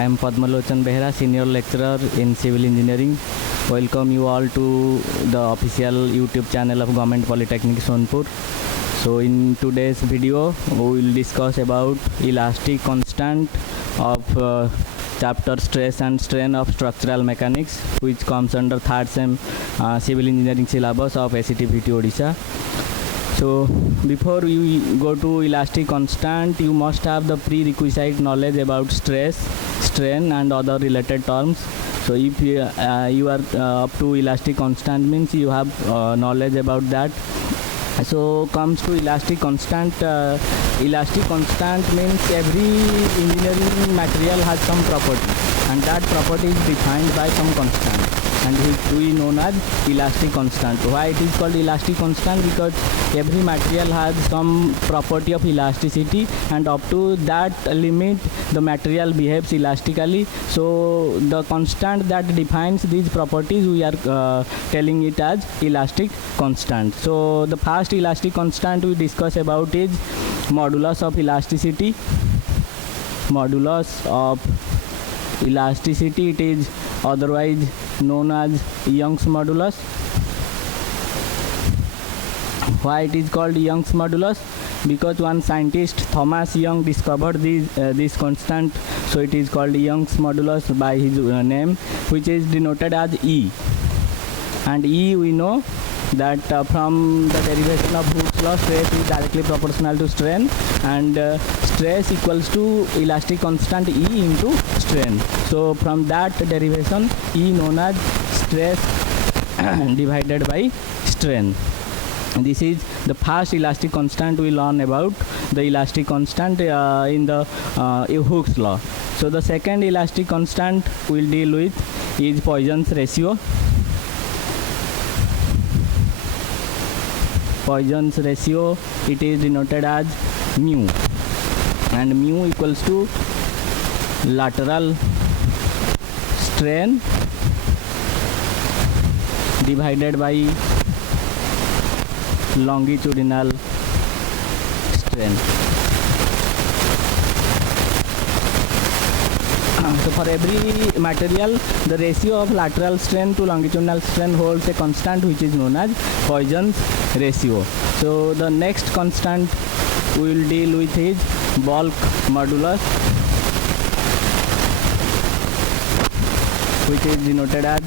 I am Padmalochan Behra, Senior Lecturer in Civil Engineering. Welcome you all to the official YouTube channel of Government Polytechnic Sonpur. So in today's video, we will discuss about elastic constant of chapter stress and strain of structural mechanics, which comes under third sem civil engineering syllabus of SETPT Odisha. So before you go to elastic constant, you must have the prerequisite knowledge about stress, strain and other related terms. So if you are up to elastic constant, means you have knowledge about that. So comes to elastic constant. Elastic constant means every engineering material has some property, and that property is defined by some constant, and which we known as elastic constant. Why it is called elastic constant? Because every material has some property of elasticity, and up to that limit the material behaves elastically. So the constant that defines these properties, we are telling it as elastic constant. So the first elastic constant we discuss about is modulus of elasticity. Modulus of elasticity, it is otherwise known as Young's modulus. Why it is called Young's modulus? Because one scientist, Thomas Young, discovered this constant, so it is called Young's modulus by his name, which is denoted as E. And E, we know that from the derivation of Hooke's law, stress is directly proportional to strain, and stress equals to elastic constant E into strain. So from that derivation, E known as stress divided by strain. This is the first elastic constant we learn about, the elastic constant in the Hooke's law. So the second elastic constant we'll deal with is Poisson's ratio. Poisson's ratio, it is denoted as mu, and mu equals to lateral strain divided by longitudinal strain. So for every material, the ratio of lateral strain to longitudinal strain holds a constant which is known as Poisson's ratio. So the next constant we will deal with is bulk modulus, which is denoted as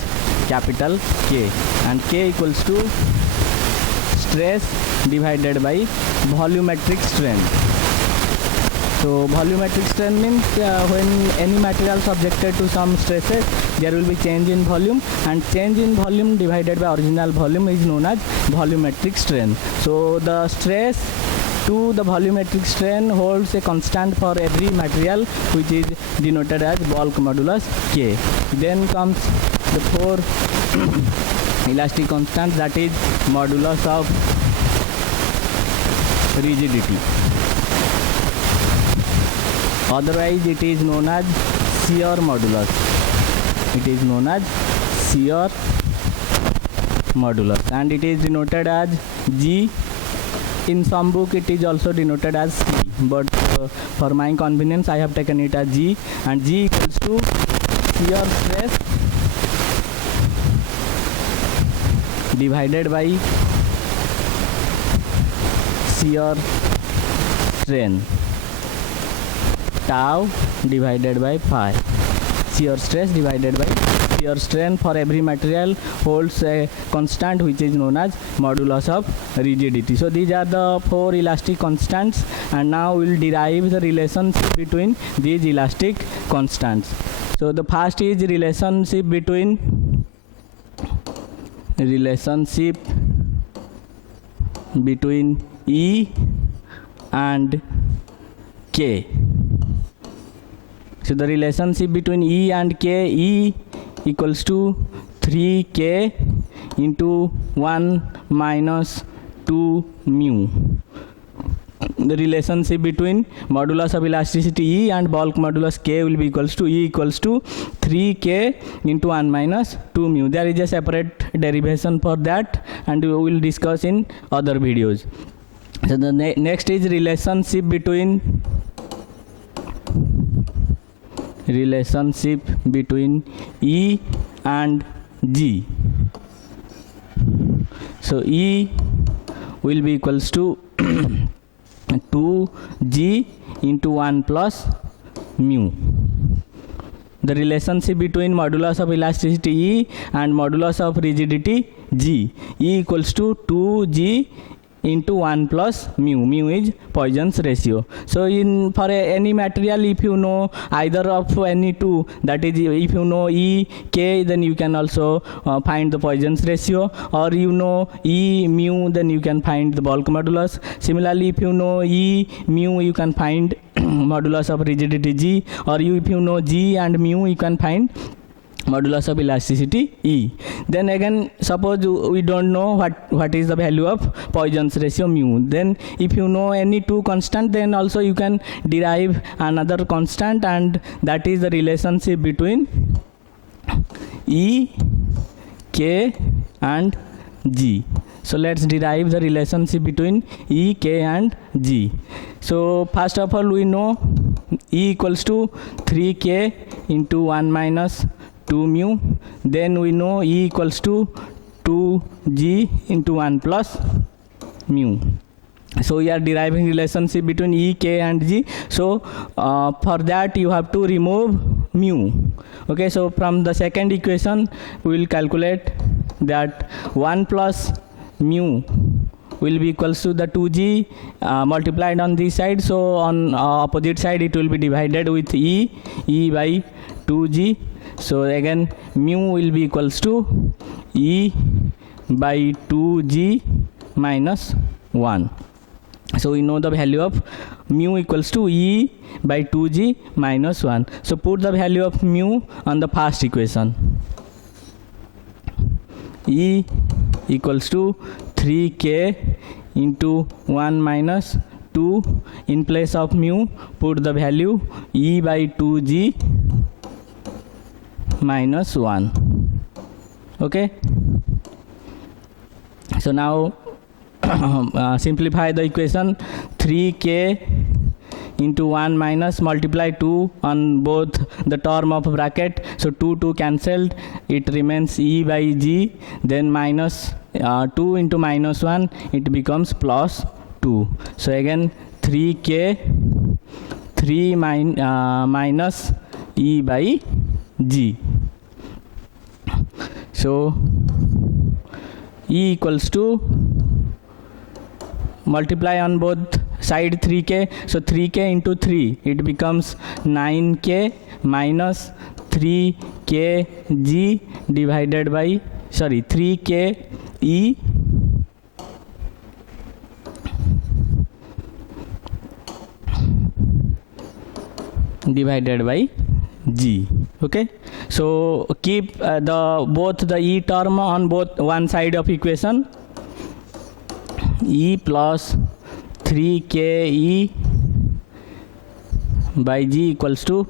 capital K, and K equals to stress divided by volumetric strain. So volumetric strain means when any material subjected to some stresses, there will be change in volume, and change in volume divided by original volume is known as volumetric strain. So the stress to the volumetric strain holds a constant for every material, which is denoted as bulk modulus K. Then comes the fourth elastic constant, that is modulus of rigidity. Otherwise it is known as shear modulus. It is known as shear modulus, and it is denoted as G. In some book it is also denoted as C, but for my convenience I have taken it as G, and G equals to shear stress divided by shear strain, tau divided by phi. Shear stress divided by shear strain for every material holds a constant which is known as modulus of rigidity. So these are the four elastic constants, and now we will derive the relationship between these elastic constants. So the first is relationship between E and K. So the relationship between E and K, E equals to 3K into 1 minus 2 mu. The relationship between modulus of elasticity E and bulk modulus K will be equals to E equals to 3K into 1 minus 2 mu. There is a separate derivation for that, and we will discuss in other videos. So the next is relationship between relationship between E and G. So E will be equals to 2G into 1 plus mu. The relationship between modulus of elasticity E and modulus of rigidity G. E equals to 2G into 1 plus mu. Mu is Poisson's ratio. So for any material, if you know either of any two, that is if you know E, K, then you can also find the Poisson's ratio, or you know E, mu, then you can find the bulk modulus. Similarly, if you know E, mu, you can find modulus of rigidity G, or if you know G and mu, you can find modulus of elasticity E. Then again, suppose we don't know what is the value of Poisson's ratio mu. Then if you know any two constant, then also you can derive another constant, and that is the relationship between E, K and G. So let's derive the relationship between E, K and G. So first of all, we know E equals to 3K into 1 minus 2 mu. Then we know E equals to 2G into 1 plus mu. So we are deriving relationship between E, K and G. So for that you have to remove mu. Okay, so from the second equation we will calculate that 1 plus mu will be equals to the 2G multiplied on this side. So on opposite side it will be divided with E by 2G. So again mu will be equals to E by 2G minus 1. So we know the value of mu equals to E by 2G minus 1. So put the value of mu on the first equation. E equals to 3K into 1 minus 2. In place of mu, put the value E by 2G minus 1. Okay, so now simplify the equation. 3K into 1 minus multiply 2 on both the term of bracket, so 2 cancelled, it remains E by G, then minus 2 into minus 1, it becomes plus 2. So again 3K 3 minus E by G. So E equals to, multiply on both side 3K, so 3K into 3, it becomes 9K minus 3KG divided by, 3K E divided by G. Okay, so keep both the E term on both one side of equation. E plus 3KE by G equals to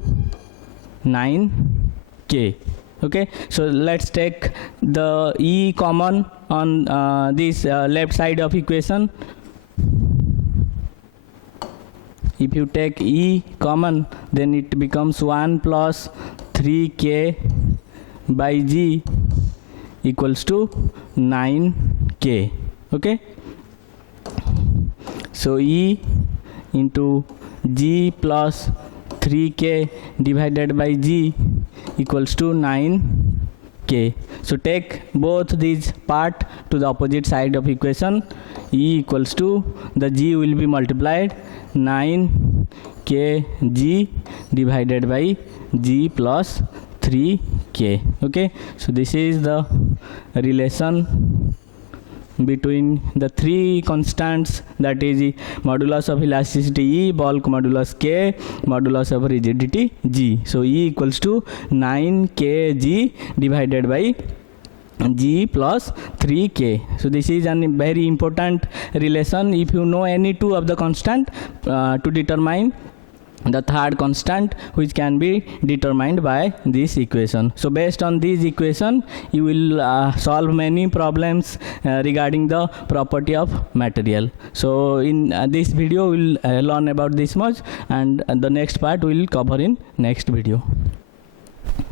9K. Okay, so let's take the E common on this left side of equation. If you take E common, then it becomes 1 plus 3K by G equals to 9K. Okay, so E into G plus 3K divided by G equals to 9K. So take both these part to the opposite side of equation. E equals to, the G will be multiplied, 9KG divided by G plus 3K. Okay, so this is the relation between the three constants, that is modulus of elasticity E, bulk modulus K, modulus of rigidity G. So E equals to 9KG divided by G plus 3K. So this is a very important relation. If you know any two of the constant to determine the third constant, which can be determined by this equation. So based on this equation, you will solve many problems regarding the property of material. So in this video, we will learn about this much, and the next part we will cover in next video.